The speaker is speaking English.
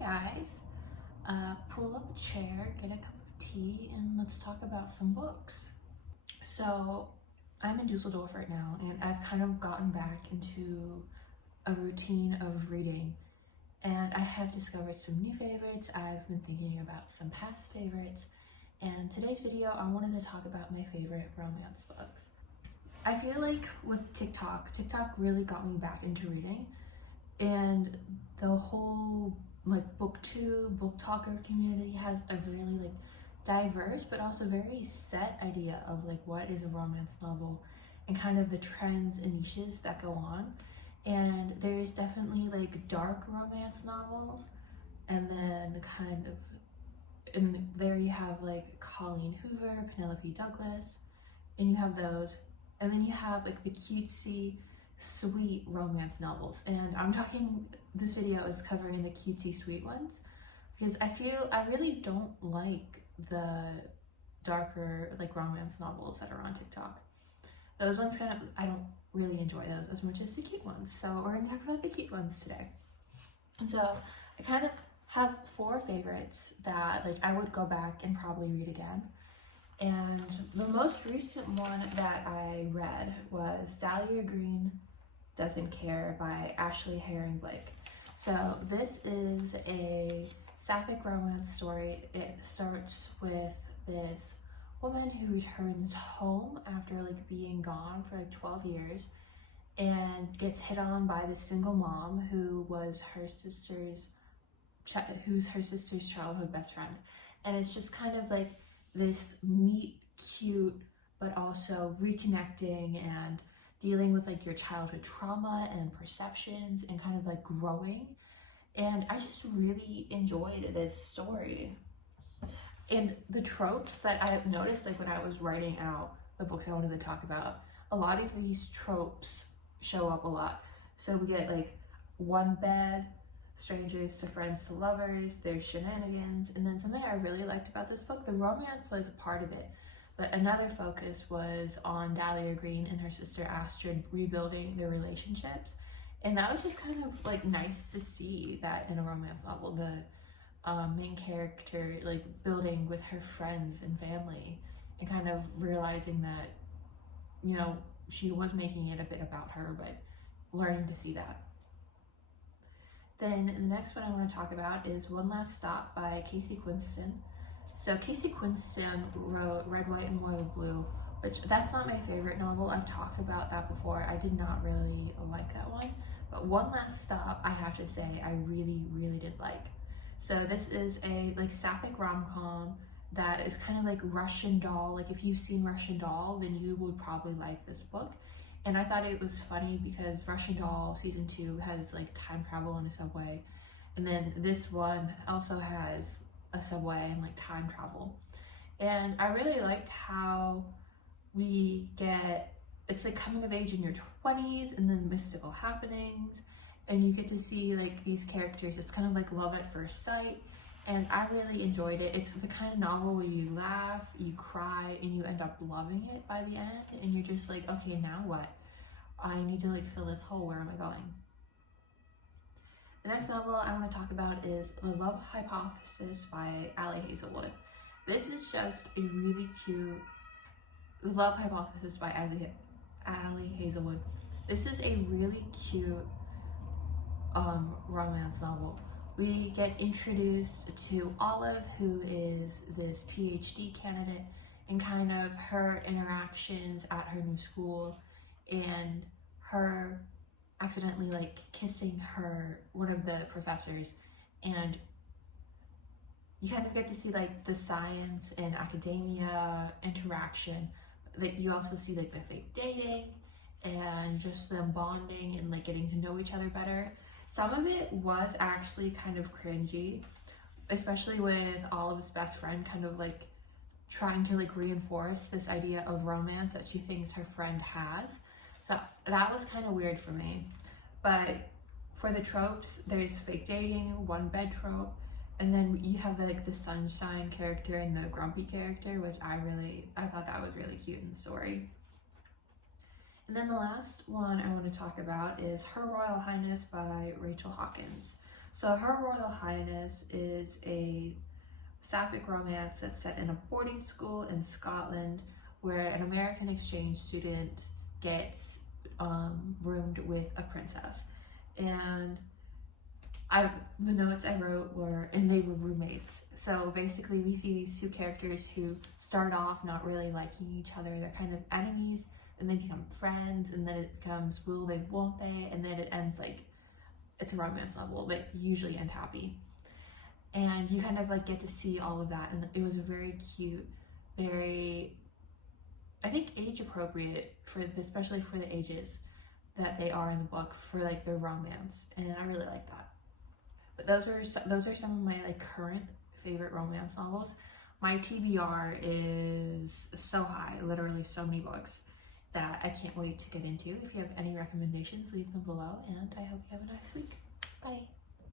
guys, pull up a chair, get a cup of tea, and let's talk about some books. So I'm in Dusseldorf right now, and I've kind of gotten back into a routine of reading, and I have discovered some new favorites. I've been thinking about some past favorites, and today's video I wanted to talk about my favorite romance books. I feel like with TikTok really got me back into reading, and the whole booktube, book talker community has a really diverse but also very set idea of what is a romance novel and kind of the trends and niches that go on. And there's definitely dark romance novels, and then and there you have Colleen Hoover, Penelope Douglas, and you have those, and then you have the cutesy sweet romance novels. And this video is covering the cutesy sweet ones because I really don't like the darker romance novels that are on TikTok. Those ones I don't really enjoy those as much as the cute ones. So we're gonna talk about the cute ones today. And so I kind of have 4 favorites that I would go back and probably read again. And the most recent one that I read was Dahlia Green Doesn't Care by Ashley Herring Blake. So this is a sapphic romance story. It starts with this woman who returns home after being gone for 12 years and gets hit on by the single mom who was who's her sister's childhood best friend. And it's just kind of this meet cute but also reconnecting and dealing with your childhood trauma and perceptions and kind of growing. And I just really enjoyed this story. And the tropes that I noticed when I was writing out the books I wanted to talk about, a lot of these tropes show up a lot. So we get one bed, strangers to friends to lovers, there's shenanigans, and then something I really liked about this book, the romance was a part of it, but another focus was on Dahlia Green and her sister Astrid rebuilding their relationships. And that was just kind of nice to see that in a romance novel, the main character building with her friends and family and kind of realizing that, she was making it a bit about her, but learning to see that. Then the next one I want to talk about is One Last Stop by Casey Quinston. So Casey Quinston wrote Red, White, and Royal Blue, which that's not my favorite novel. I've talked about that before. I did not really like that one. But One Last Stop, I have to say, I really, really did like. So this is a sapphic rom-com that is kind of Russian Doll. If you've seen Russian Doll, then you would probably like this book. And I thought it was funny because Russian Doll season 2 has time travel in a subway, and then this one also has a subway and time travel. And I really liked how we get, it's coming of age in your 20s and then mystical happenings, and you get to see these characters. It's kind of love at first sight, and I really enjoyed it. It's the kind of novel where you laugh, you cry, and you end up loving it by the end, and you're just okay, now what? I need to fill this hole. Where am I going? The next novel I want to talk about is The Love Hypothesis by Ali Hazelwood. This is just a really cute, The Love Hypothesis by Ali Hazelwood. This is a really cute romance novel. We get introduced to Olive, who is this PhD candidate, and kind of her interactions at her new school, and her accidentally kissing one of the professors. And you kind of get to see the science and academia interaction, that you also see the fake dating and just them bonding and getting to know each other better. Some of it was actually kind of cringy, especially with Olive's best friend kind of trying to reinforce this idea of romance that she thinks her friend has. So that was kind of weird for me. But for the tropes, there's fake dating, one bed trope, and then you have the sunshine character and the grumpy character, which I thought that was really cute in the story. And then the last one I want to talk about is Her Royal Highness by Rachel Hawkins. So Her Royal Highness is a sapphic romance that's set in a boarding school in Scotland where an American exchange student gets roomed with a princess. And the notes I wrote were, and they were roommates. So basically we see these two characters who start off not really liking each other. They're kind of enemies, and they become friends, and then it becomes will they, won't they, and then it ends like it's a romance novel that usually end happy. And you kind of like get to see all of that, and it was very cute, very, I think, age appropriate for especially for the ages that they are in the book for like their romance, and I really like that. But those are some of my like current favorite romance novels. My TBR is so high, literally so many books that I can't wait to get into. If you have any recommendations, leave them below, and I hope you have a nice week. Bye.